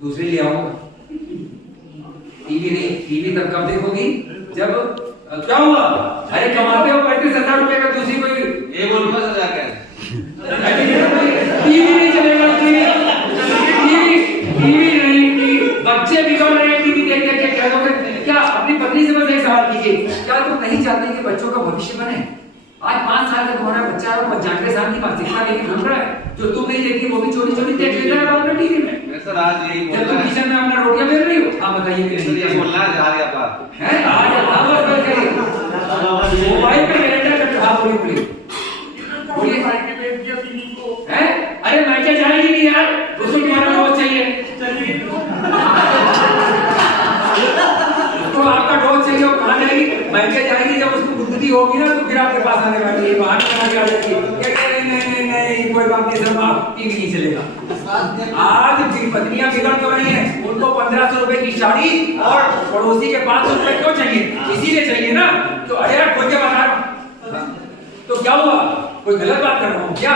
दूसरी ले आओ। टीवी नहीं, टीवी तब कब देखोगी जब क्या हुआ? अरे कमाते हो 35,000 रुपए का, दूसरी कोई ये बोल मत जा कर टीवी नहीं चलेगा। टीवी नहीं, बच्चे बिगड़ रहे हैं टीवी देख देख के। क्या दोगे? क्या अपनी पत्नी से बस एक सवाल कीजिए, क्या तुम नहीं चाहते कि बच्चों का भविष्य बने? आज 5 साल का तुम्हारा बच्चा है और जाके साल की मानसिकता लेके घूम रहा है, जो तुम नहीं देखती वो भी चोरी चोरी देख लेता है बाद में टीवी में। सर आज यही जब तुम किचन में अपना रोटियां बेल रही हो। हाँ बताइए, ये बोलना जा रहा आप है आज मोबाइल पे कैलेंडर का हाँ बोलिए बोलिए है। अरे माइके जाएगी नहीं यार, उसको तुम्हारा डोज चाहिए। तो आपका डोज चाहिए, वो कहाँ जाएगी? माइके जाएगी, जब उसको बुद्धि होगी ना तो फिर आपके पास आने वाली है, बाहर करा के आ जाएगी। नहीं कोई बात नहीं सर, आप टीवी नहीं चलेगा। आज भी पत्नियां बिगड़ तो रही हैं, उनको 1500 रुपए की साड़ी और पड़ोसी के 500 रुपए क्यों चाहिए? इसीलिए चाहिए ना। तो अरे यार खोल के बता रहा हूं, तो क्या हुआ? कोई गलत बात कर रहा हूं क्या?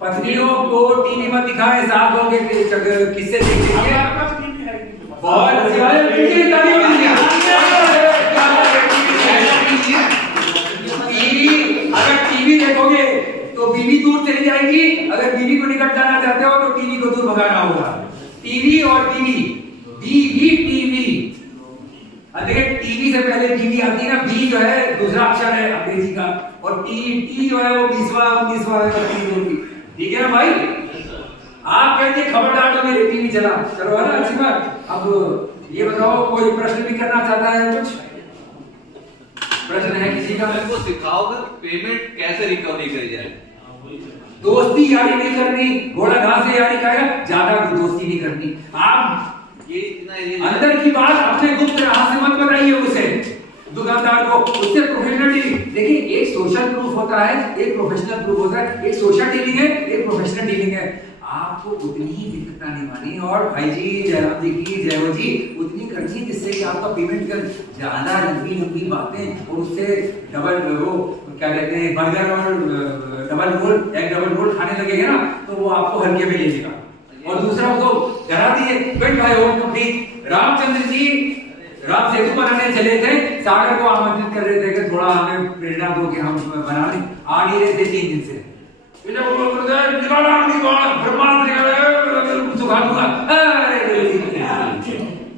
पत्नियों को टीवी मत दिखाएं, साथ होके किससे देखिए। बहुत अच्छी बात है, अगर टीवी देखोगे तो बीवी दूर चली जाएगी। अगर बीवी को निकट जाना चाहते हो तो टीवी को दूर भगाना होगा। टीवी और टीवी, टीवी। देखिए टीवी से पहले बीवी आती है ना, बी जो है दूसरा अक्षर है अंग्रेजी का, और टी जो है वो 20वां 19वां है। ठीक है ना भाई? आप कहते खबरदार तो मेरी टीवी चला, चलो है ना, अच्छी बात। अब ये बताओ, कोई प्रश्न भी करना चाहता है? कुछ प्रश्न है किसी का? मेरे को सिखाओ कि पेमेंट कैसे रिकवरी करी जाए। दोस्ती यारी नहीं करनी, घोड़ा घास से यारी करेगा, ज्यादा दोस्ती नहीं करनी। आप ये इतना अंदर की बात अपने गुप्त राह से मत बताइए उसे, दुकानदार को। उससे प्रोफेशनल डीलिंग, देखिए एक सोशल प्रूफ होता है, एक प्रोफेशनल प्रूफ होता है। एक सोशल डीलिंग है, एक प्रोफेशनल डीलिंग है। आपको उतनी ही दिक्कत आने वाली, और भाई जी जयराम जी की जय हो जी, उतनी करनी जिससे कि आपका पेमेंट कर ज्यादा लंबी बातें और उससे डबल वो क्या कहते हैं बर्गर और डबल रोल, एक डबल रोल खाने लगेगा ना तो वो आपको हल्के में ले लेगा। और दूसरा उसको डरा दिए। बेट भाई हो कंप्लीट, रामचंद्र जी राम सेतु बनाने चले थे, सागर को आमंत्रित कर रहे थे कि थोड़ा हमें प्रेरणा दो कि हम बना लें। आ नहीं रहे थे 3 दिन से।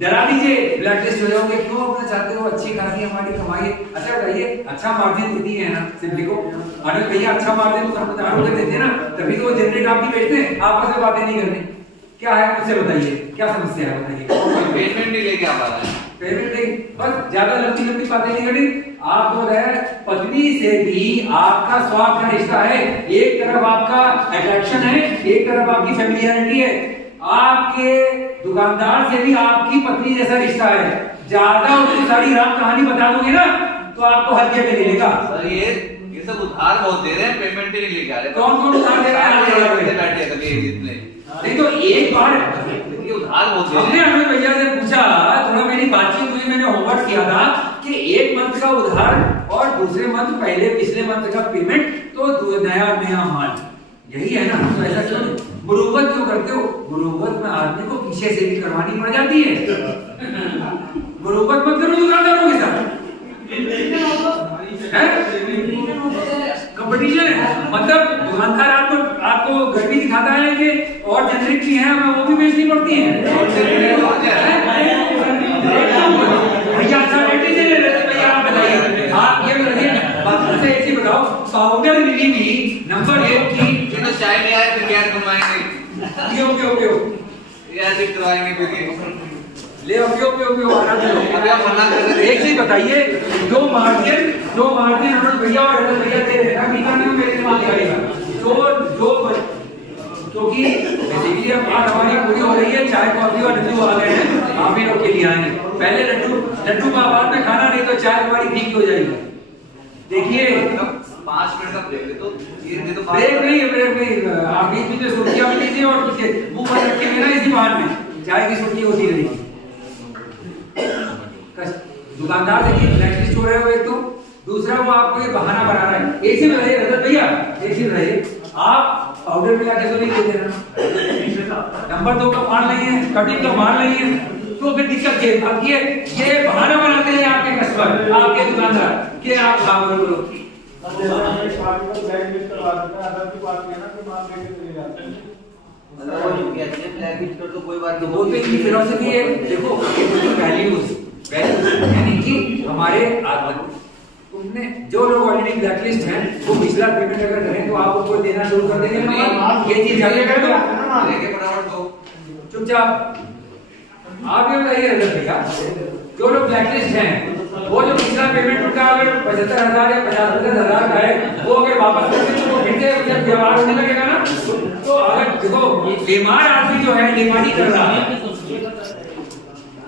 डरा दीजिए, ब्लड टेस्ट हो जाओगे। क्यों अपना चाहते हो अच्छी खासी हमारी कमाई? अच्छा बताइए, अच्छा मार्जिन देती है ना सिंपली को? अरे भैया अच्छा मार्जिन तो ₹10 देते हैं ना, तभी तो वो जनरेट आप भी बेचते हैं। आपस में बातें नहीं करनी। क्या है मुझसे बताइए, क्या समस्या है बताइए? पेमेंट नहीं लेके आ पा रहा है। पेमेंट नहीं, बस ज्यादा लंबी बातें नहीं करनी। आप जो है पत्नी से भी आपका स्वार्थ का रिश्ता है। एक तरफ आपका अट्रैक्शन है, एक तरफ आपकी फैमिलियरिटी है। आपके दुकानदार से भी आपकी पत्नी जैसा रिश्ता है। ज्यादा उसकी सारी राम कहानी बता दोगे ना तो आपको हल्के में ले लेगा। सर ये सब उधार बहुत दे रहे हैं, पेमेंट ही नहीं लेके आ रहे। कौन उधार दे रहा है? बैठे कभी इतने नहीं तो एक बार ये उधार बहुत दे रहे हमने हैं। अपने भैया से पूछा, थोड़ा मेरी बातचीत हुई, मैंने होमवर्क किया था कि एक मंथ का उधार और दूसरे मंथ पहले पिछले मंथ का पेमेंट, तो नया माल, यही है ना? तो ऐसा क्यों मुरुवत क्यों करते हो? मुरुवत में आदमी को पीछे से भी करवानी पड़ जाती है। मुरुवत मत करो दुकानदारों के साथ, कंपटीशन है। मतलब दुकानदार आपको गर्मी दिखाता है कि और जनरिक की है, वो भी बेचनी पड़ती है। भैया अच्छा रेट ही दे रहे थे भैया, आप बताइए। आप ये बताइए, एक ही बताओ, पाउडर मिली भी नंबर 1 की चाय नहीं आए फिर गैस बनवाएंगे। ओके ये ऐसे करवाएंगे फिर ले ओके आना चलो। अभी आप मना कर रहे एक चीज बताइए, दो मार्जिन हम भैया और रतन भैया दे रहे हैं, मीठा नहीं मेरे दिमाग करेगा। जो क्योंकि बेसिकली अब बात हमारी पूरी हो रही है, चाय कॉफी और लड्डू आ गए हैं, आप ही लोग के लिए आए। पहले लड्डू का बाद में खाना, नहीं तो चाय हमारी फीकी हो जाएगी। देखिए 5 मिनट का ब्रेक दे, तो ये तो ब्रेक नहीं, आप बीच में सुर्खियां भी लीजिए और पीछे मुंह बंद रखेंगे ना, इसी बार में चाय की सुर्खी होती रहेगी। दुकानदार से ब्लैकलिस्ट हो रहे हो एक, तो दूसरा वो आपको ये बहाना बना रहा है। एक ही रहिए रजत भैया, एक ही रहिए। आप पाउडर मिला के तो नहीं देते ना। नंबर 2 का मान नहीं है, कटिंग का मान नहीं है, तो फिर दिक्कत ये बहाना बनाते हैं आपके कस्टमर, आपके दुकानदार कि आप बोलो कोई बात तो वो तो इनकी फिलॉसफी है। देखो वैल्यूज यानी कि हमारे तुमने जो लोग ऑलरेडी ब्लैकलिस्ट हैं वो पिछला पेमेंट अगर करें तो आप उनको देना शुरू कर देंगे। ये चीज जाके कर दो, लेके फटाफट दो, चुपचाप। आप ये बताइए रजत भैया, जो लोग ब्लैकलिस्ट हैं वो जो पिछला पेमेंट उनका अगर 75,000 या 50,000 का है, वो अगर वापस करते तो वो फिर से व्यवहार होने लगेगा ना। तो अगर देखो लेमार आदमी जो है लेमारी कर रहा है,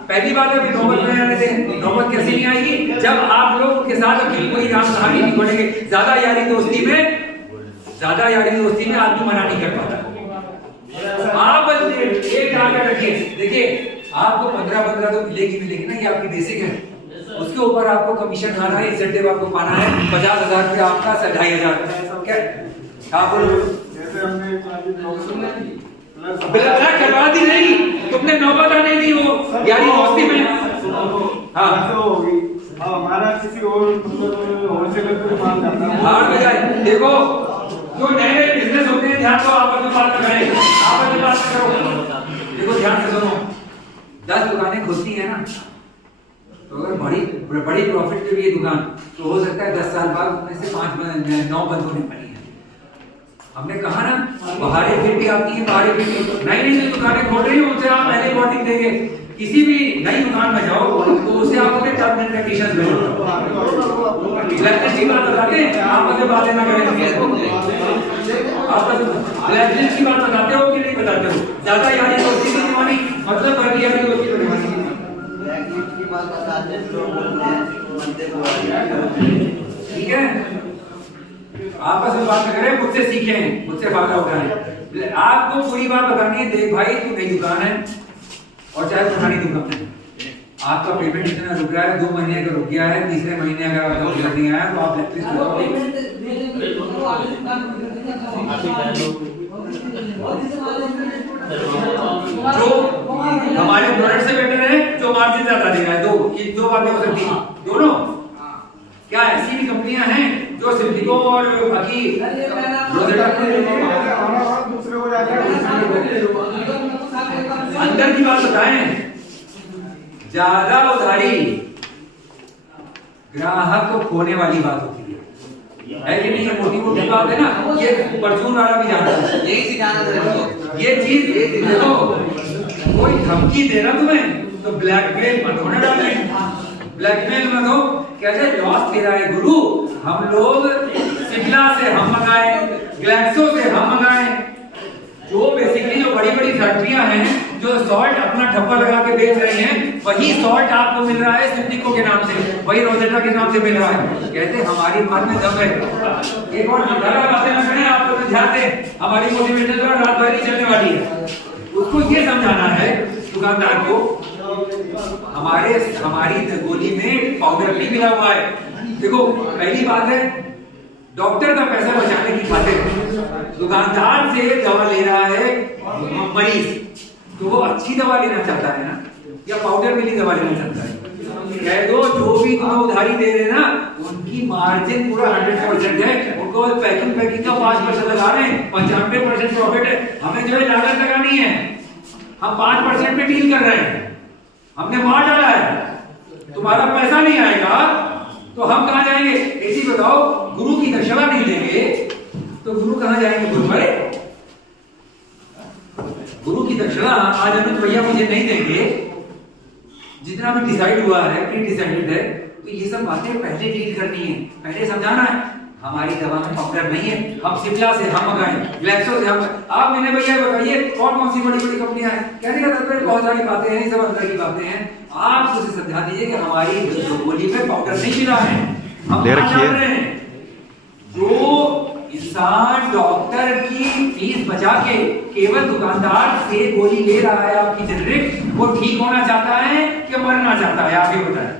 पहली बात अभी नौबत में आने से नौबत कैसे नहीं आएगी जब आप लोग उनके साथ अपनी कोई राम कहानी नहीं खोलेंगे। ज्यादा यारी दोस्ती में आदमी मना नहीं कर पाता। आप बस एक टारगेट रखिए, देखिए आपको 15 तो मिलेगी ना, ये आपकी बेसिक है। उसके ऊपर आपको कमीशन खाना है, इंसेंटिव आपको पाना है 50,000 रुपया आपका 2,500 क्या आप बोलो। बिल्कुल करवा दी नहीं, तुमने नौबत आने दी वो यारी दोस्ती में। हाँ हमारा किसी और होलसेलर को माल जाता है। हार बजाय देखो जो नए बिजनेस होते हैं, ध्यान दो, आपस में बात करें, आपस में बात करो। देखो ध्यान से सुनो, 10 दुकानें खुलती है ना, तो अगर बड़ी प्रॉफिट के लिए दुकान, तो हो सकता है 10 साल बाद उनमें से 9 बंद होने वाली है। हमने कहा ना बाहरी फिर भी आती है, बाहरी फिर नई दुकानें खोल रही है, उनसे आप पहले वार्निंग देंगे। किसी भी नई दुकान में जाओ तो उसे आप अपने टर्म एंड कंडीशंस में ब्लैकलिस्ट की बात बताते हैं, आपस में बातें ना करें। आपस में ब्लैकलिस्ट की बात बताते हो कि नहीं बताते हो? ज्यादा यारी दोस्ती नहीं निभानी, मतलब बड़ी यारी दोस्ती तो निभानी। ब्लैकलिस्ट की बात बताते हैं, लोग बोलते हैं मंदिर को, ठीक है, आपस में बात करें, मुझसे सीखें, मुझसे फायदा उठाएं। आपको पूरी बात बतानी है, देख भाई तू नई दुकान है और चाहे पुरानी दुकान है, आपका पेमेंट इतना रुक रहा है, 2 महीने का रुक गया है, तीसरे महीने अगर आपका पेमेंट नहीं आया तो आप ब्लैकलिस्ट हो जाओगे। जो हमारे प्रोडक्ट से बेटर है, जो मार्जिन ज्यादा दे रहा है, ये दो बातें हो सकती हैं। दोनों क्या ऐसी भी कंपनियां हैं जो सिम्प्लिको और बाकी दूसरे को जाकर अंदर की बात बताएं, ज्यादा उधारी ग्राहक को खोने वाली बात होती है कि नहीं? ये मोटी बात है ना, ये परचून वाला भी जानता है। यही सिखाना था। ये चीज देखो, कोई धमकी दे रहा तुम्हें तो ब्लैकमेल मत होने डाले, ब्लैकमेल मत हो। कैसे लॉस तेरा है गुरु, हम लोग सिप्ला से हम मंगाए, ग्लैक्सो से हम मंगाए, जो बेसिकली जो बड़ी फैक्ट्रियां हैं जो सॉल्ट अपना ठप्पा लगा के बेच रही हैं, वही सॉल्ट आपको मिल रहा है सिम्प्लिको के नाम से, वही रोजेटा के नाम से मिल रहा है। कहते हमारी बात में दम है। एक और बातें ना करें, आप लोग ध्यान दें, हमारी मोटिवेशन जो रात भर ही चलने वाली है, उसको ये समझाना है दुकानदार को हमारी गोली में पाउडर नहीं मिला हुआ है। देखो पहली बात है, डॉक्टर का पैसा बचाने की खातिर दुकानदार से दवा ले रहा है मरीज, तो वो अच्छी दवा लेना चाहता है ना, या पाउडर मिली दवा लेना चाहता है? कह दो जो भी तुम्हें उधारी दे रहे ना, उनकी मार्जिन पूरा 100% है, उनको पैकिंग का 5% लगा रहे हैं, 95% प्रॉफिट है। हमें जो है लागत लगानी है, हम 5% पे डील कर रहे हैं, हमने मार डाला है, तुम्हारा पैसा नहीं आएगा तो हम कहां जाएंगे? ऐसी बताओ, गुरु की दक्षिणा नहीं लेंगे तो गुरु कहां जाएंगे? गुरु भाई गुरु की दक्षिणा आज अनुज भैया मुझे नहीं देंगे, जितना भी डिसाइड हुआ है, प्री डिसाइडेड है, तो ये सब बातें पहले डील करनी है, पहले समझाना है। हमारी दवा में पाउडर नहीं है, हम सिप्ला से हम मंगाएं, ग्लैक्सो से हम। आप मैंने भैया बताइए कौन सी बड़ी कंपनियां हैं? कहने का तात्पर्य बहुत सारी बातें हैं, सब अंदर की बातें हैं। आप उसे समझा दीजिए कि हमारी गोली में पाउडर नहीं मिला है, हम ले रहे हैं। जो इंसान डॉक्टर की फीस बचा के केवल दुकानदार से गोली ले रहा है आपकी जेनरिक, वो ठीक होना चाहता है कि मरना चाहता है? आप ही बताएं।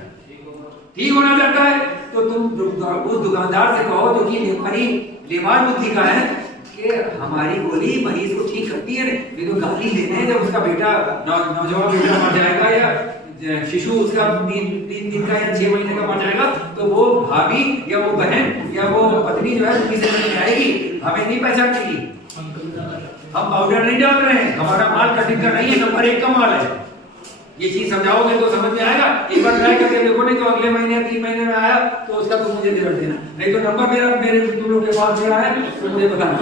ठीक होना चाहता है तो तुम उस दुकानदार से कहो जो कि लेमार बुद्धि का है कि कि हमारी गोली मरीज को ठीक करती है, नहीं तो गाली देते हैं जब उसका बेटा नौजवान बेटा मर जाएगा या शिशु उसका 3 दिन का या 6 महीने का मर जाएगा, तो वो भाभी या वो बहन या वो पत्नी जो है किसी में आएगी, हमें नहीं पहचानेगी। हम पाउडर नहीं डाल रहे हैं, हमारा माल कटिंग का नहीं है, नंबर 1 का माल है। ये चीज समझाओगे तो समझ में आएगा। एक बार ट्राई करके देखो, नहीं तो अगले महीने 3 महीने में आया तो उसका तुम मुझे रिजल्ट देना, नहीं तो नंबर मेरे तुम लोग के पास मेरा है तो मुझे बताना,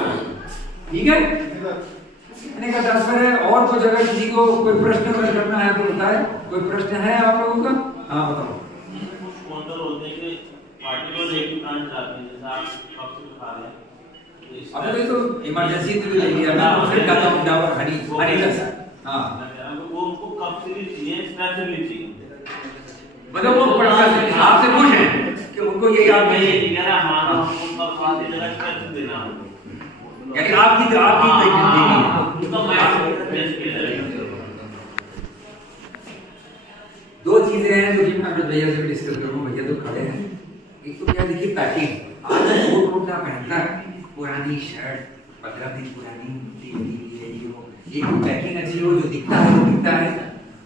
ठीक है। मैंने कहा ट्रांसफर है। और कुछ अगर किसी को कोई प्रश्न करना है तो बताए। कोई प्रश्न है आप लोगों का? हाँ बताओ। कुछ काउंटर होते हैं कि पार्टिकुलर एक ही ब्रांच जाते हैं, जैसे आप कब से खा रहे हैं अब ये तो इमरजेंसी तो ले लिया मैं, तो फिर कहता हूँ डावर हनी का। हाँ वो उनको कब से भी चाहिए, स्ट्रेस से भी चाहिए, मतलब वो आपसे खुश हैं कि उनको ये याद नहीं है, ठीक है ना। हाँ उनको कब खाने जगह स्ट्रेस देना हमको, यानी आपकी उनका माइंड फ्रेश किया जाएगा। 2 चीजें हैं जो कि मैं अपने भैया से डिस्कस करूँ। भैया तो खड़े हैं। एक तो क्या देखिए पैकिंग, आज कोट क्या पहनता है, पुरानी शर्ट 15 दिन पुरानी एक पैकिंग अच्छी हो, जो दिखता है वो दिखता है,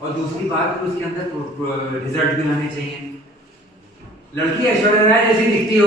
और दूसरी बात उसके अंदर रिजल्ट भी आने चाहिए। लड़की ऐश्वर्या राय जैसी दिखती हो